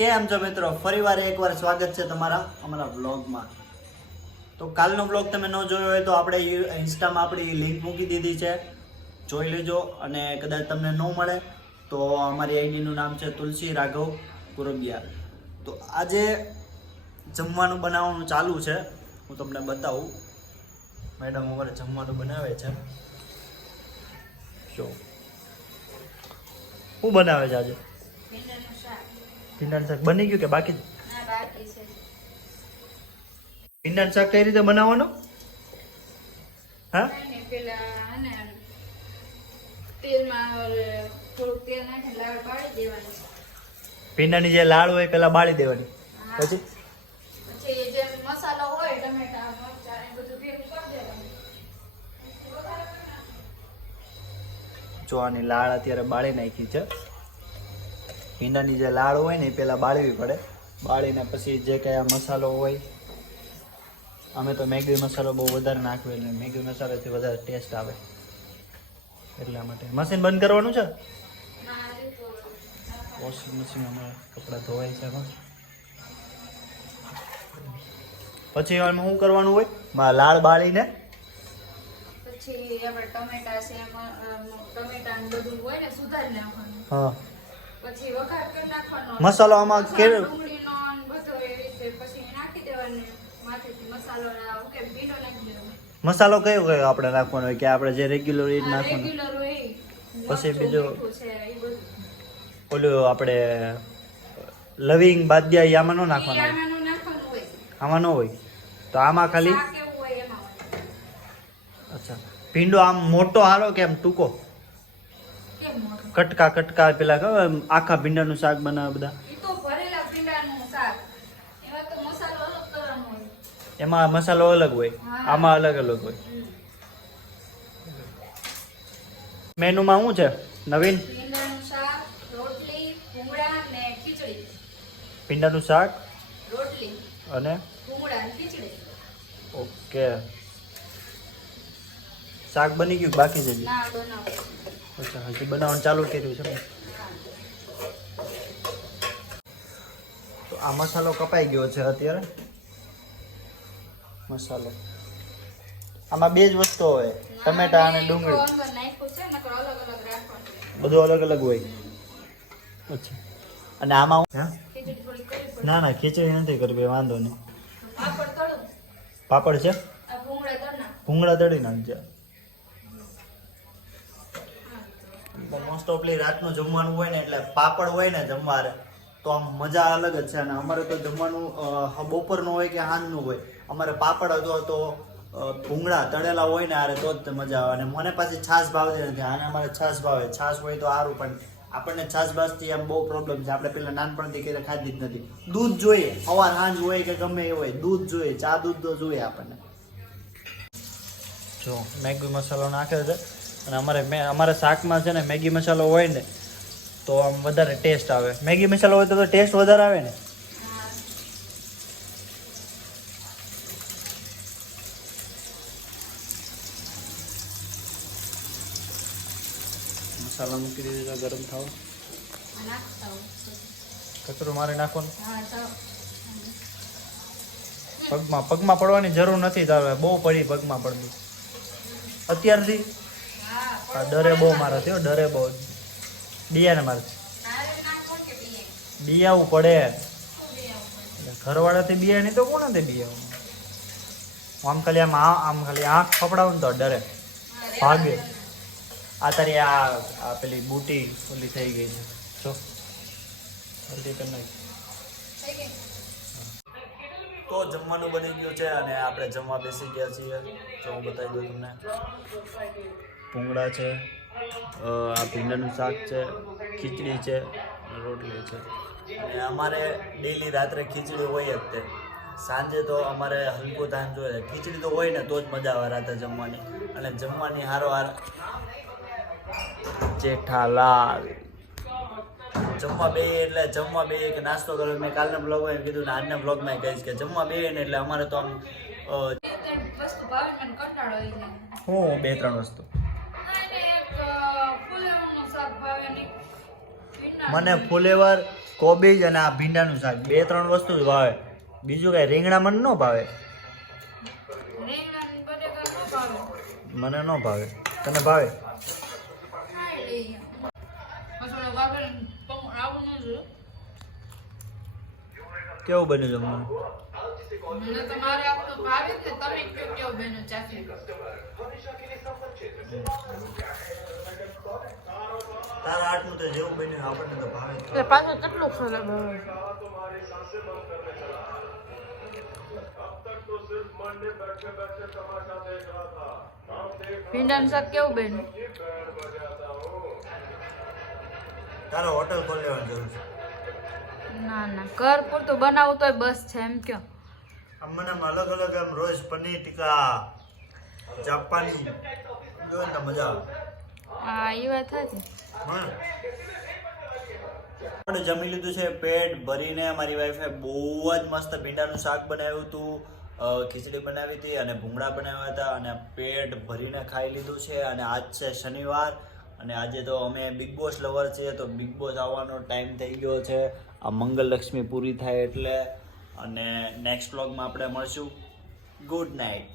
કેમ છો મિત્રો? ફરીવાર એકવાર સ્વાગત છે તમારા અમારા બ્લોગમાં તો કાલનો બ્લોગ તમે ન જોયો હોય તો આપણે ઇન્સ્ટામાં આપણી લિંક મૂકી દીધી છે. જોઈ લેજો અને કદાચ તમને ન મળે તો અમારી આઈડીનું નામ છે તુલસી રાઘવ કુરબિયા તો આજે જમવાનું બનાવવાનું ચાલુ છે. હું તમને બતાવું. મેડમ અમારે જમવાનું બનાવે છે. જો શું બનાવે છે આજે? ભીંડાનું શાક બની ગયું કે બાકી? ભીંડાનું શાક કઈ રીતે બનાવવાનું? હા? હે ને ભીંડાની જે લાળ હોય પેલા બાળી દેવાની. પછી? જો આની લાળ અત્યારે બાળી નાખી છે. ભીંડાની જે લાળ હોય ને એ પહેલાં બાળવી પડે. બાળીને પછી જે કયા મસાલો હોય અમે તો મેગી મસાલો બહુ વધારે નાખ્યો એટલે મેગી મસાલાથી વધારે ટેસ્ટ આવે. એટલા માટે. મશીન બંધ કરવાનું છે? વોશિંગ મશીન અમારે કપડાં ધોવાય છે એમાં. પછી એમાં શું કરવાનું હોય? લાળ બાળીને? પછી ટમેટા છે ટમેટા બધું હોય ને સુધારી નાખવાનું. હા. પછી વઘાર કરી નાખવાનો. મસાલો આમાં કેવો- ડુંગળીનો બધો એ રીતે પછી નાખી દેવાનું. માથેથી મસાલો કે ભીંડો નાખી દેવાનો. મસાલો કયો કયો આપણે નાખવાનો હોય કે આપણે જે રેગ્યુલર એ નાખવાનો? રેગ્યુલર હોય પછી બીજો- ઓલું આપણે લવિંગ બાદિયા આમાં ન નાખવાનો હોય. આમાં ન હોય. તો આમાં ખાલી. અચ્છા. ભીંડો આમ મોટો હારો કે આમ ટૂંકો? કટકા કટકા પેલા આખા ભીંડાનું શાક બનાવે બધા. એમાં મસાલો અલગ હોય. આમાં અલગ અલગ હોય. મેનુમાં શું છે નવીન? ભીંડાનું શાક અને? ઓકે. શાક બની ગયું બાકી છે અચ્છા હજી બનાવવાનું ચાલુ કર્યું છે તો આ મસાલો કપાઈ ગયો છે અત્યારે. મસાલો. આમાં બે જ વસ્તુ હોય ટમેટા અને ડુંગળી. બધું અલગ અલગ હોય. અચ્છા. અને આમાં ના ના ખીચડી નથી કરવી વાંધો નહીં. પાપડ છે? ભૂંગળા તળના. ભૂંગળા તળી નાખજે મોસ્ટ ઓફલી રાતનું જમવાનું હોય ને એટલે પાપડ હોય ને જમવારે, તો આમ મજા અલગ જ છે. અને અમારે તો જમવાનું બપોરનું હોય કે સાંજનું હોય. અમારે પાપડ અથવા તો ભૂંગળા તળેલા હોય ને આરે તો જ મજા આવે. અને મને પાછી છાશ ભાવતી નથી. આને અમારે છાશ ભાવે. છાશ હોય તો સારું, પણ આપણને છાશ બાસથી આમ બહુ પ્રોબ્લેમ છે. આપણે પેલા નાનપણથી ક્યારે ખાધી જ નથી. દૂધ જોઈએ. સવાર સાંજ હોય કે ગમે એ હોય, દૂધ જોઈએ. ચા દૂધ તો જોઈએ આપણને. જો, મેગી મસાલો નાખ્યો છે. અને અમારે મેં અમારા શાકમાં છે ને મેગી મસાલો હોય ને તો આમ વધારે ટેસ્ટ આવે. મેગી મસાલો હોય તો ટેસ્ટ વધારે આવે ને? મસાલા મૂકી દીધો ગરમ થાવ. કચરો મારી નાખવાનો? હા પગમાં પગમાં પડવાની જરૂર નથી તારે. બહુ પડી પગમાં પડતી અત્યારથી? ડરે બહુ મારે થયો ડરે બહુ. બિયાને મારે. બિયાવું પડે. ઘરવાળાથી બિયા નહીં તો કોનાથી બિયાવું? આમ ખાલી આમ આમ ખાલી આંખ ફફડાવું ને તો ડરે. ભાગે. આ તારી આ આ પેલી બુટી ઓલી થઈ ગઈ છે. જો. હલ્દી કરી નાખી. તો જમવાનું બની ગયું છે અને આપણે જમવા બેસી ગયા છીએ. તો હું બતાવી દઉં તમને. ભૂંગળા છે આ ભીંડાનું શાક છે ખીચડી છે રોટલી છે. અને અમારે ડેલી રાત્રે ખીચડી હોય જ તે. સાંજે તો અમારે હલકું ધાન જોઈએ ખીચડી તો હોય ને તો જ મજા આવે રાતે જમવાની. અને જમવાની હારો હાર જેઠાલાલ જમવા બે એટલે જમવા બે કે નાસ્તો કરો મેં કાલના બ્લોગમાં એમ કીધું ને આજના બ્લોગમાં કહીશ કે જમવા બે ને એટલે અમારે તો આમ હું બે ત્રણ વસ્તુ. મને ફુલેવર કોબીજ અને આ ભીંડાનું શાક બે ત્રણ વસ્તુ જ ભાવે. બીજું કઈ રીંગણા મને ન ભાવે. રીંગણા ને બટેકા ન ભાવે. મને ન ભાવે. તને ભાવે? કેવું બન્યું જમવાનું? મને તો મારે આમ તો ભાવે છે તમે કયો કેવો બેનો ચાખી તારા આટલું તો જેવું બન્યું આપણને તો ભાવે પાછું કેટલું ખરાબ હવે ભીંડાનું શાક કેવું બેન તારે હોટલ ખોલી લેવાની જરૂર છે. ના ના. ઘર પૂરતું બનાવું તોય બસ છે એમ કયો. આમ મને અલગ અલગ એમ રોજ પનીર ટીકા જાપાની જોવે ને મજા આવે. હા એ વાત હતી હા. આપણે જમી લીધું છે, પેટ ભરીને મારી વાઈફે બહુ જ મસ્ત ભીંડાનું શાક બનાવ્યું હતું. ખીચડી બનાવી હતી અને ભૂંગળા બનાવ્યા હતા અને પેટ ભરીને ખાઈ લીધું છે અને આજ છે શનિવાર અને આજે તો અમે બિગ બોસ લવર છીએ, તો બિગ બોસ આવવાનો ટાઈમ થઈ ગયો છે. આ મંગલલક્ષ્મી પૂરી થાય એટલે અને નેક્સ્ટ વ્લોગમાં આપણે મળશું. Good night